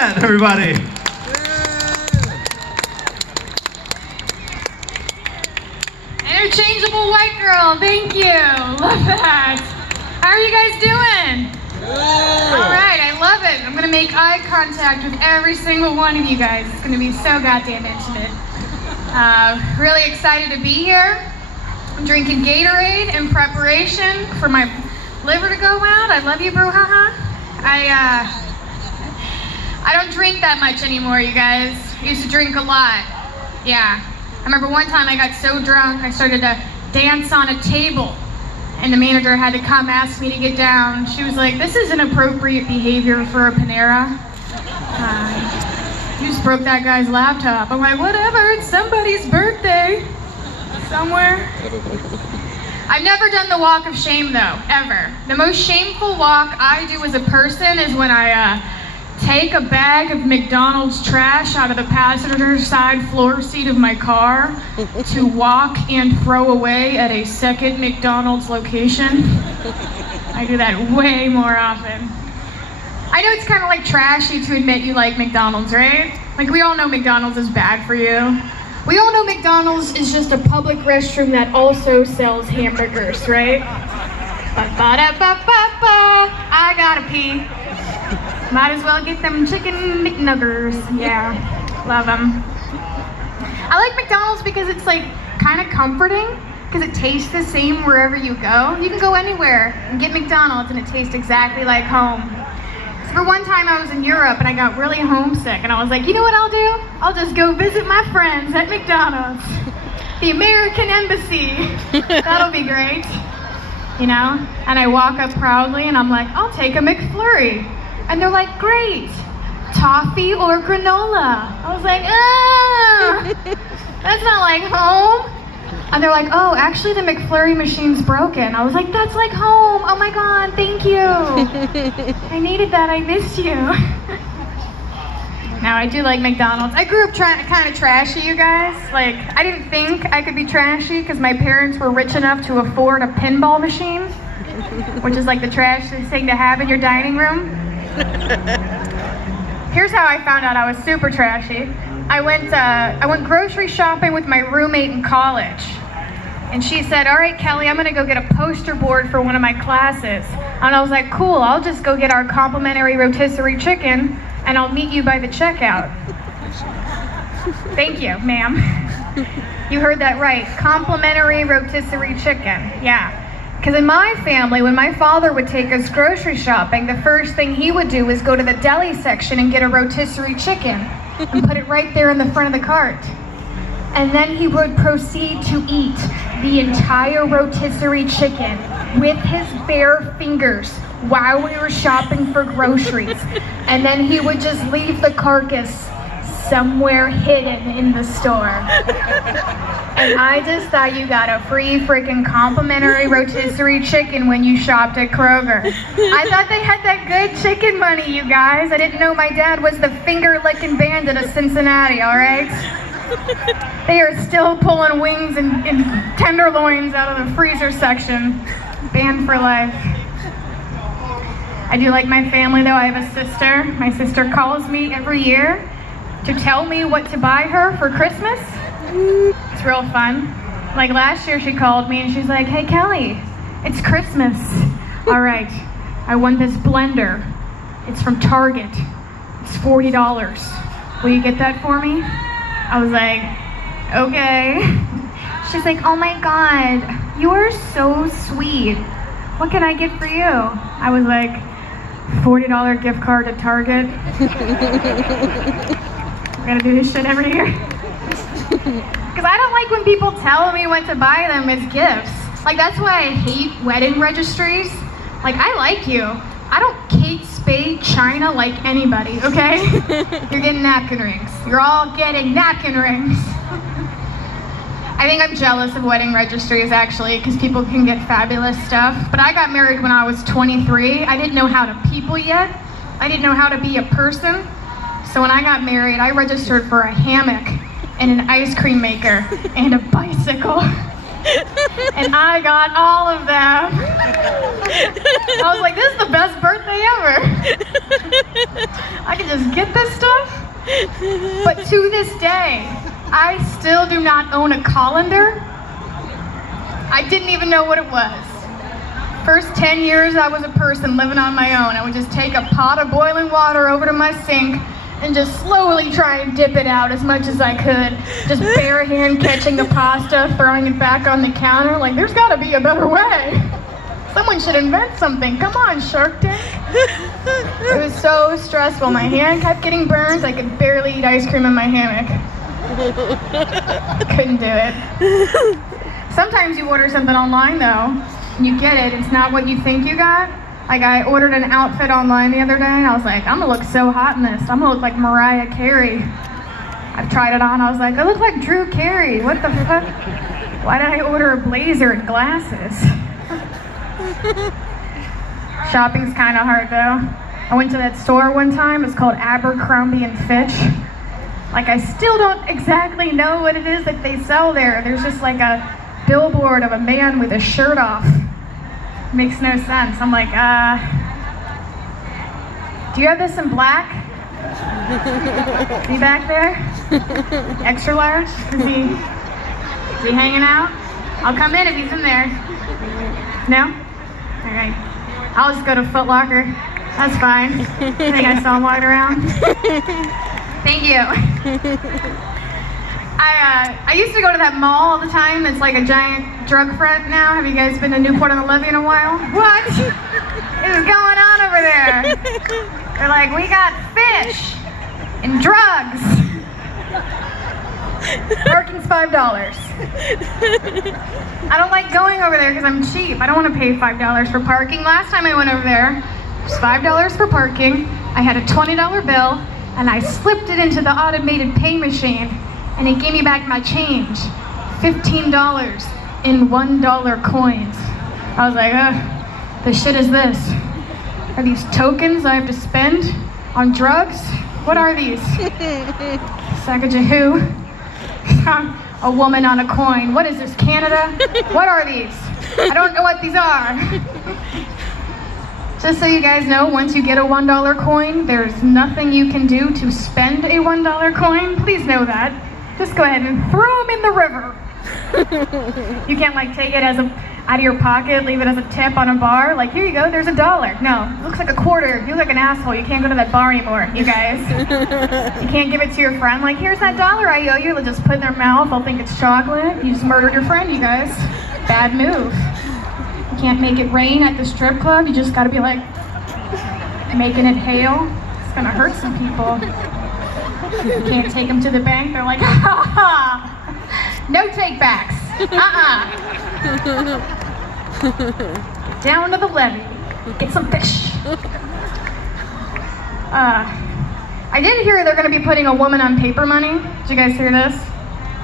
Collette, everybody. Interchangeable white girl, thank you. Love that. How are you guys doing? All right, I love it. I'm gonna make eye contact with every single one of you guys. It's gonna be so goddamn intimate. Really excited to be here. I'm drinking Gatorade in preparation for my liver to go out. I love you, Brew HAHA. I don't drink that much anymore, you guys. I used to drink a lot. Yeah. I remember one time I got so drunk I started to dance on a table, and the manager had to come ask me to get down. She was like, "This is inappropriate behavior for a Panera. You just broke that guy's laptop." I'm like, "Whatever, it's somebody's birthday somewhere." I've never done the walk of shame though, ever. The most shameful walk I do as a person is when I take a bag of McDonald's trash out of the passenger side floor seat of my car to walk and throw away at a second McDonald's location. I do that way more often. I know it's kind of like trashy to admit you like McDonald's, right? Like we all know McDonald's is bad for you. We all know McDonald's is just a public restroom that also sells hamburgers, right? Ba-ba-da-ba-ba-ba, I gotta pee. Might as well get them chicken McNuggers. Yeah, love them. I like McDonald's because it's like kind of comforting because it tastes the same wherever you go. You can go anywhere and get McDonald's and it tastes exactly like home. So for one time I was in Europe and I got really homesick and I was like, you know what I'll do? I'll just go visit my friends at McDonald's. The American Embassy. That'll be great. You know? And I walk up proudly and I'm like, I'll take a McFlurry. And they're like, great, toffee or granola. I was like, that's not like home. And they're like, oh, actually the McFlurry machine's broken. I was like, that's like home. Oh my God, thank you. I needed that, I missed you. Now I do like McDonald's. I grew up kind of trashy, you guys. Like, I didn't think I could be trashy because my parents were rich enough to afford a pinball machine, which is like the trashiest thing to have in your dining room. Here's how I found out I was super trashy. I went grocery shopping with my roommate in college. And she said, all right, Kelly, I'm gonna go get a poster board for one of my classes. And I was like, cool, I'll just go get our complimentary rotisserie chicken and I'll meet you by the checkout. Thank you, ma'am. You heard that right, complimentary rotisserie chicken, yeah. Because in my family, when my father would take us grocery shopping, the first thing he would do is go to the deli section and get a rotisserie chicken and put it right there in the front of the cart. And then he would proceed to eat the entire rotisserie chicken with his bare fingers while we were shopping for groceries. And then he would just leave the carcass somewhere hidden in the store. And I just thought you got a free freaking complimentary rotisserie chicken when you shopped at Kroger. I thought they had that good chicken money, you guys. I didn't know my dad was the finger-licking bandit of Cincinnati, all right? They are still pulling wings and tenderloins out of the freezer section. Banned for life. I do like my family, though. I have a sister. My sister calls me every year to tell me what to buy her for Christmas. It's real fun. Like last year she called me and she's like, hey Kelly, it's Christmas. All right, I want this blender. It's from Target. It's $40. Will you get that for me? I was like, okay. She's like, oh my God, you are so sweet. What can I get for you? I was like, $40 gift card at Target. We're gonna do this shit every year. Because I don't like when people tell me what to buy them as gifts. Like, that's why I hate wedding registries. Like, I like you. I don't Kate Spade China like anybody, okay? You're getting napkin rings. You're all getting napkin rings. I think I'm jealous of wedding registries, actually, because people can get fabulous stuff. But I got married when I was 23. I didn't know how to people yet. I didn't know how to be a person. So when I got married, I registered for a hammock and an ice cream maker and a bicycle. And I got all of them. I was like, this is the best birthday ever. I can just get this stuff. But to this day, I still do not own a colander. I didn't even know what it was. First 10 years I was a person living on my own. I would just take a pot of boiling water over to my sink and just slowly try and dip it out as much as I could. Just bare hand catching the pasta, throwing it back on the counter. Like, there's gotta be a better way. Someone should invent something. Come on, Shark Tank. It was so stressful. My hand kept getting burns. I could barely eat ice cream in my hammock. Couldn't do it. Sometimes you order something online though, and you get it, it's not what you think you got. Like I ordered an outfit online the other day and I was like, I'm gonna look so hot in this. I'm gonna look like Mariah Carey. I tried it on, I was like, I look like Drew Carey. What the fuck? Why did I order a blazer and glasses? Shopping's kind of hard though. I went to that store one time, it's called Abercrombie and Fitch. Like I still don't exactly know what it is that they sell there. There's just like a billboard of a man with a shirt off. Makes no sense. I'm like, do you have this in black? Is he back there? Extra large? Is he hanging out? I'll come in if he's in there. No? Alright. I'll just go to Foot Locker. That's fine. I think I saw him walking around. Thank you. I used to go to that mall all the time. It's like a giant drug front now. Have you guys been to Newport on the Levee in a while? What is going on over there? They're like, we got fish and drugs. Parking's $5. I don't like going over there because I'm cheap. I don't want to pay $5 for parking. Last time I went over there, it was $5 for parking. I had a $20 bill and I slipped it into the automated pay machine and it gave me back my change. $15 in $1 coins. I was like, the shit is this? Are these tokens I have to spend on drugs? What are these? Sacagahoo. A woman on a coin. What is this, Canada? What are these? I don't know what these are. Just so you guys know, once you get a $1 coin, there's nothing you can do to spend a $1 coin. Please know that. Just go ahead and throw them in the river. You can't like take it as out of your pocket, leave it as a tip on a bar. Like, here you go, there's $1. No, it looks like a quarter. You look like an asshole. You can't go to that bar anymore, you guys. You can't give it to your friend. Like, here's that $1 I owe you. They'll just put it in their mouth. They'll think it's chocolate. You just murdered your friend, you guys. Bad move. You can't make it rain at the strip club. You just gotta be like, making it hail. It's gonna hurt some people. You can't take them to the bank. They're like, ha ha. No take backs. Down to the levee. Get some fish. I did hear they're going to be putting a woman on paper money. Did you guys hear this?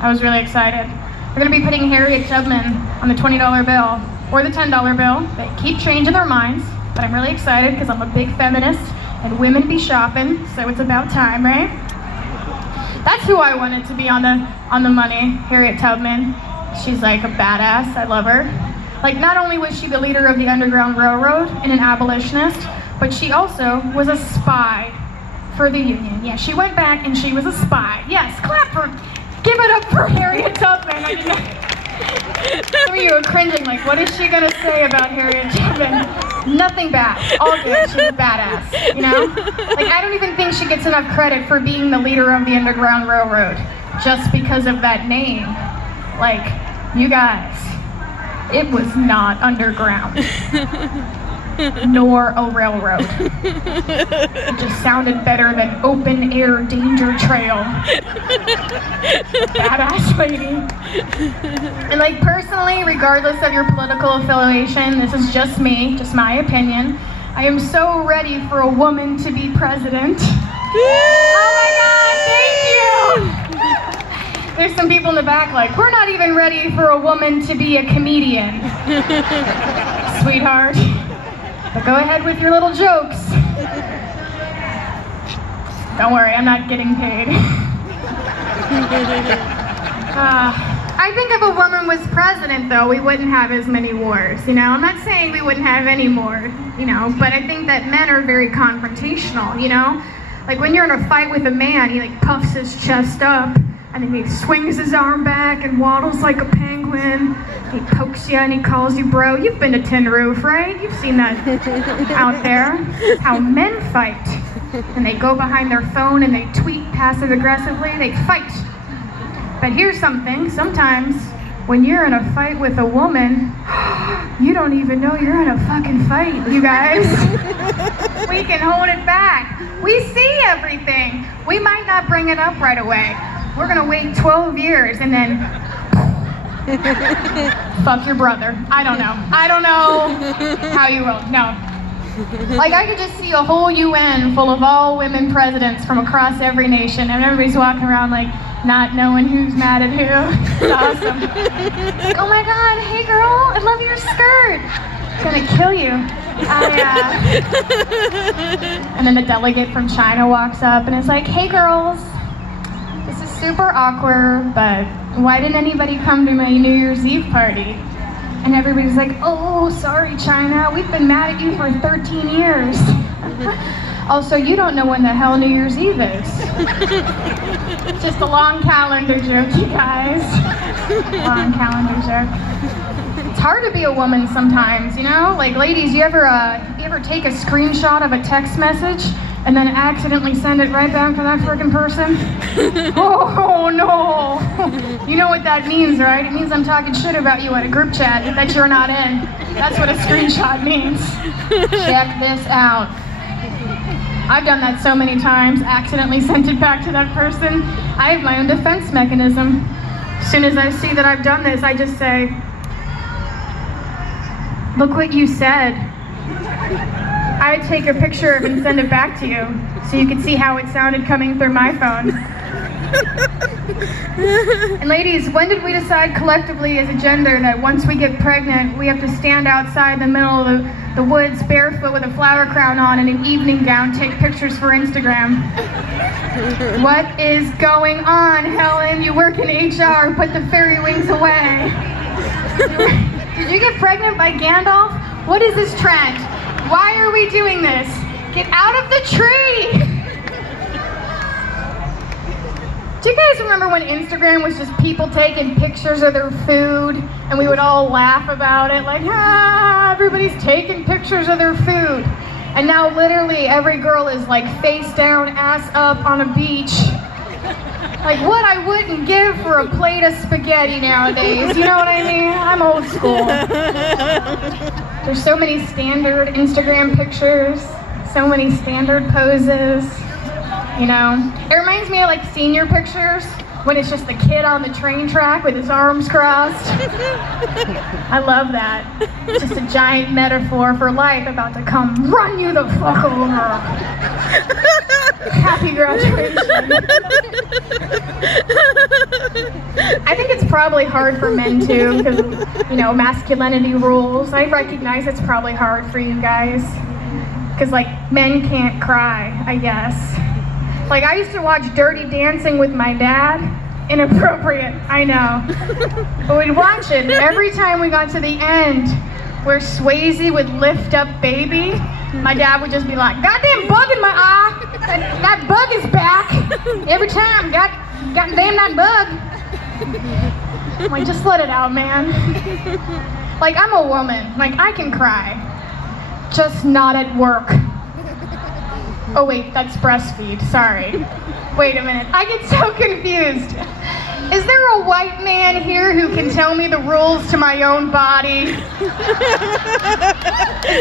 I was really excited. They're going to be putting Harriet Tubman on the $20 bill or the $10 bill. They keep changing their minds, but I'm really excited because I'm a big feminist and women be shopping, so it's about time, right? That's who I wanted to be on the money, Harriet Tubman. She's like a badass, I love her. Like, not only was she the leader of the Underground Railroad and an abolitionist, but she also was a spy for the Union. Yeah, she went back and she was a spy. Yes, clap for, give it up for Harriet Tubman. I didn't know. Some of you are cringing, like, what is she gonna say about Harriet Tubman? Nothing bad, all good, she's a badass, you know? Like, I don't even think she gets enough credit for being the leader of the Underground Railroad, just because of that name. Like, you guys, it was not underground, nor a railroad. It just sounded better than open air danger trail. Badass lady. And like, personally, regardless of your political affiliation, this is just me, just my opinion, I am so ready for a woman to be president. Oh my God, thank you! There's some people in the back like, we're not even ready for a woman to be a comedian. Sweetheart. But go ahead with your little jokes. Don't worry, I'm not getting paid. I think if a woman was president, though, we wouldn't have as many wars, you know? I'm not saying we wouldn't have any more, you know, but I think that men are very confrontational, you know? Like when you're in a fight with a man, he like puffs his chest up, and then he swings his arm back and waddles like a penguin. He pokes you and he calls you bro. You've been to Tin Roof, right? You've seen that out there. How men fight. And they go behind their phone and they tweet passive aggressively. They fight. But here's something. Sometimes when you're in a fight with a woman, you don't even know you're in a fucking fight, you guys. We can hold it back. We see everything. We might not bring it up right away. We're gonna wait 12 years and then fuck your brother. I don't know how you roll. No. Like I could just see a whole UN full of all women presidents from across every nation, and everybody's walking around like not knowing who's mad at who. It's awesome. Like, oh my God, hey girl, I love your skirt. It's gonna kill you. And then the delegate from China walks up and is like, hey girls, this is super awkward, but why didn't anybody come to my New Year's Eve party? And everybody's like, oh, sorry, China, we've been mad at you for 13 years. Also, you don't know when the hell New Year's Eve is. Just a long calendar joke, you guys. Long calendar joke. It's hard to be a woman sometimes, you know? Like, ladies, you ever take a screenshot of a text message and then accidentally send it right back to that freaking person? Oh no! You know what that means, right? It means I'm talking shit about you in a group chat that you're not in. That's what a screenshot means. Check this out. I've done that so many times, accidentally sent it back to that person. I have my own defense mechanism. As soon as I see that I've done this, I just say, look what you said. I take a picture of it and send it back to you so you can see how it sounded coming through my phone. And ladies, when did we decide collectively as a gender that once we get pregnant, we have to stand outside the middle of the woods barefoot with a flower crown on and an evening gown, take pictures for Instagram? What is going on, Helen? You work in HR, put the fairy wings away. Did you get pregnant by Gandalf? What is this trend? Why are we doing this? Get out of the tree! Do you guys remember when Instagram was just people taking pictures of their food and we would all laugh about it? Like, everybody's taking pictures of their food. And now literally every girl is like face down, ass up on a beach. Like what I wouldn't give for a plate of spaghetti nowadays. You know what I mean? I'm old school. There's so many standard Instagram pictures, so many standard poses, you know. It reminds me of like senior pictures when it's just the kid on the train track with his arms crossed. I love that. Just a giant metaphor for life about to come run you the fuck over. Happy graduation. I think it's probably hard for men too, because, you know, masculinity rules. I recognize it's probably hard for you guys, because like men can't cry, I guess. Like I used to watch Dirty Dancing with my dad. Inappropriate, I know. But we'd watch it, and every time we got to the end where Swayze would lift up Baby, my dad would just be like, goddamn bug in my eye. That bug is back. Every time, goddamn that bug. I'm like, just let it out, man. Like, I'm a woman. Like, I can cry. Just not at work. Oh wait, that's breastfeed, sorry. Wait a minute, I get so confused. Is there a white man here who can tell me the rules to my own body? Is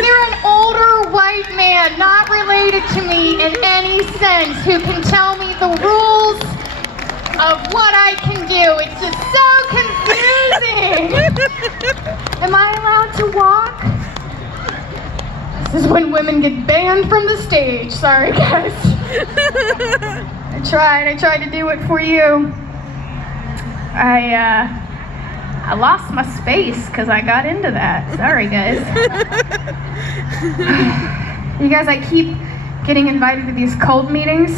there an older white man, not related to me in any sense, who can tell me the rules of what I can do? It's just so confusing. Am I allowed to walk? This is when women get banned from the stage. Sorry, guys. I tried to do it for you. I lost my space because I got into that. Sorry, guys. You guys, I keep getting invited to these cult meetings.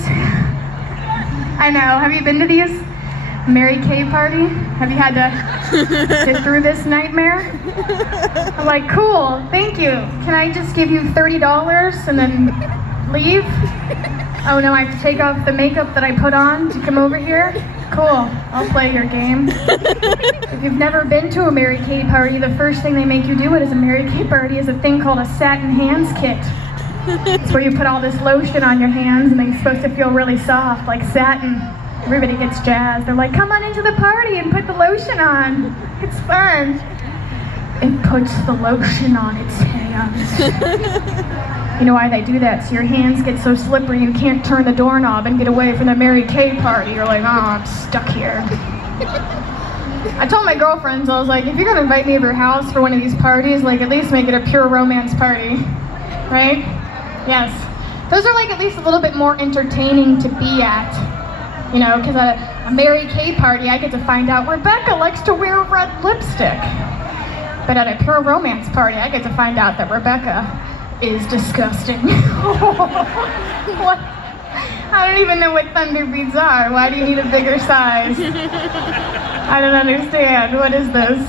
I know, have you been to these? Mary Kay party? Have you had to get through this nightmare? I'm like, cool, thank you. Can I just give you $30 and then leave? Oh no, I have to take off the makeup that I put on to come over here? Cool, I'll play your game. If you've never been to a Mary Kay party, the first thing they make you do at a Mary Kay party is a thing called a satin hands kit. It's where you put all this lotion on your hands and they're supposed to feel really soft, like satin. Everybody gets jazzed. They're like, come on into the party and put the lotion on. It's fun. It puts the lotion on its hands. You know why they do that? So your hands get so slippery you can't turn the doorknob and get away from the Mary Kay party. You're like, oh, I'm stuck here. I told my girlfriends, I was like, if you're gonna invite me over your house for one of these parties, like at least make it a pure romance party, right? Yes. Those are like at least a little bit more entertaining to be at. You know, because at a Mary Kay party, I get to find out Rebecca likes to wear red lipstick. But at a pure romance party, I get to find out that Rebecca is disgusting. What? I don't even know what thunder beads are. Why do you need a bigger size? I don't understand. What is this?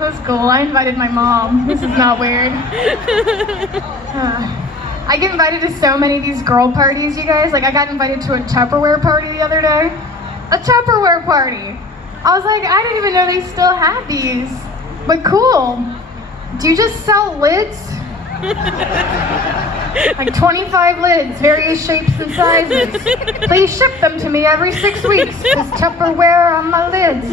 That's cool. I invited my mom. This is not weird. I get invited to so many of these girl parties, you guys. Like, I got invited to a Tupperware party the other day. A Tupperware party! I was like, I didn't even know they still had these. But cool. Do you just sell lids? Like 25 lids, various shapes and sizes. Please ship them to me every 6 weeks. There's Tupperware on my lids.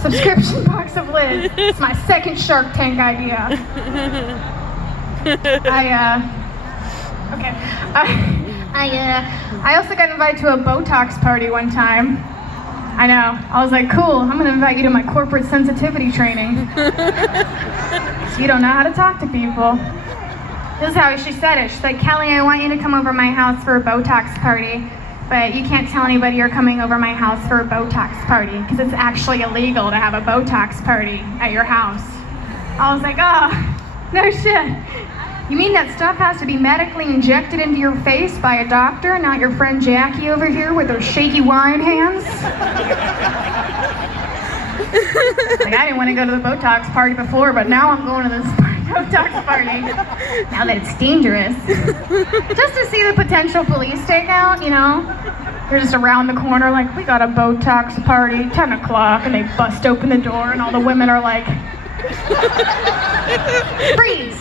Subscription box of lids. It's my second Shark Tank idea. I also got invited to a Botox party one time. I know. I was like, cool, I'm gonna invite you to my corporate sensitivity training. So you don't know how to talk to people. This is how she said it. She's like, Kelly, I want you to come over my house for a Botox party, but you can't tell anybody you're coming over my house for a Botox party, because it's actually illegal to have a Botox party at your house. I was like, oh, no shit. You mean that stuff has to be medically injected into your face by a doctor, not your friend Jackie over here with her shaky wine hands? Like, I didn't want to go to the Botox party before, but now I'm going to this Botox party. Now that it's dangerous. Just to see the potential police stakeout, you know? They're just around the corner like, we got a Botox party, 10 o'clock, and they bust open the door, and all the women are like, freeze!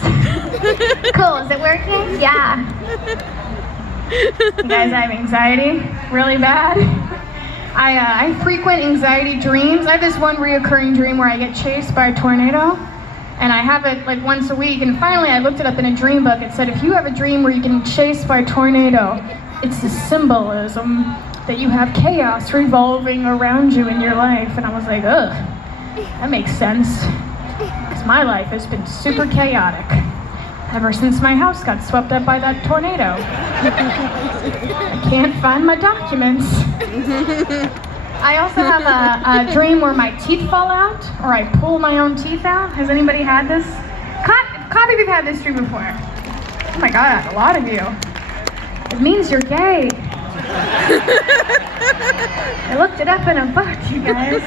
Cool, is it working? Yeah. You guys, I have anxiety really bad. I frequent anxiety dreams. I have this one reoccurring dream where I get chased by a tornado, and I have it like once a week, and finally I looked it up in a dream book. It said if you have a dream where you get chased by a tornado, it's a symbolism that you have chaos revolving around you in your life. And I was like, ugh, that makes sense, because my life has been super chaotic ever since my house got swept up by that tornado. I can't find my documents. I also have a dream where my teeth fall out, or I pull my own teeth out. Has anybody had this? Copy if you've had this dream before. Oh my god, a lot of you. It means you're gay. I looked it up in a book, you guys.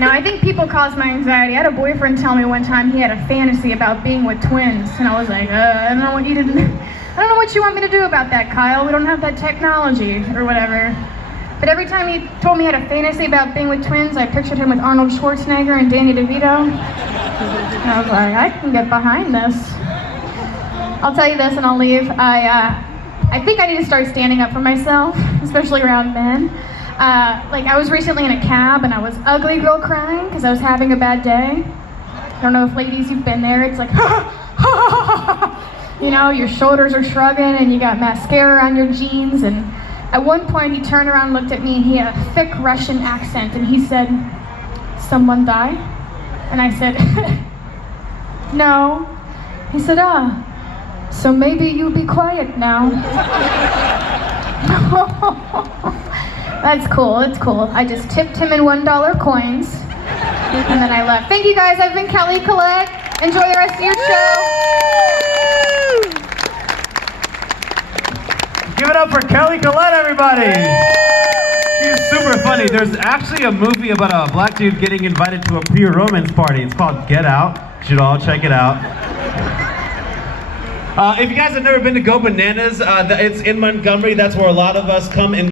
Now, I think people cause my anxiety. I had a boyfriend tell me one time he had a fantasy about being with twins, and I was like, I don't know what you want me to do about that, Kyle. We don't have that technology, or whatever. But every time he told me he had a fantasy about being with twins, I pictured him with Arnold Schwarzenegger and Danny DeVito. And I was like, I can get behind this. I'll tell you this and I'll leave. I think I need to start standing up for myself, especially around men. Like, I was recently in a cab and I was ugly girl crying because I was having a bad day. I don't know if ladies, you've been there. It's like, you know, your shoulders are shrugging and you got mascara on your jeans. And at one point he turned around and looked at me and he had a thick Russian accent and he said, someone die? And I said, no. He said, so maybe you be quiet now. That's cool, it's cool. I just tipped him in $1 coins, and then I left. Thank you guys, I've been Kelly Collette. Enjoy the rest of your show. Give it up for Kelly Collette, everybody. It's super funny. There's actually a movie about a black dude getting invited to a pre-romance party. It's called Get Out. You should all check it out. If you guys have never been to Go Bananas, it's in Montgomery. That's where a lot of us come and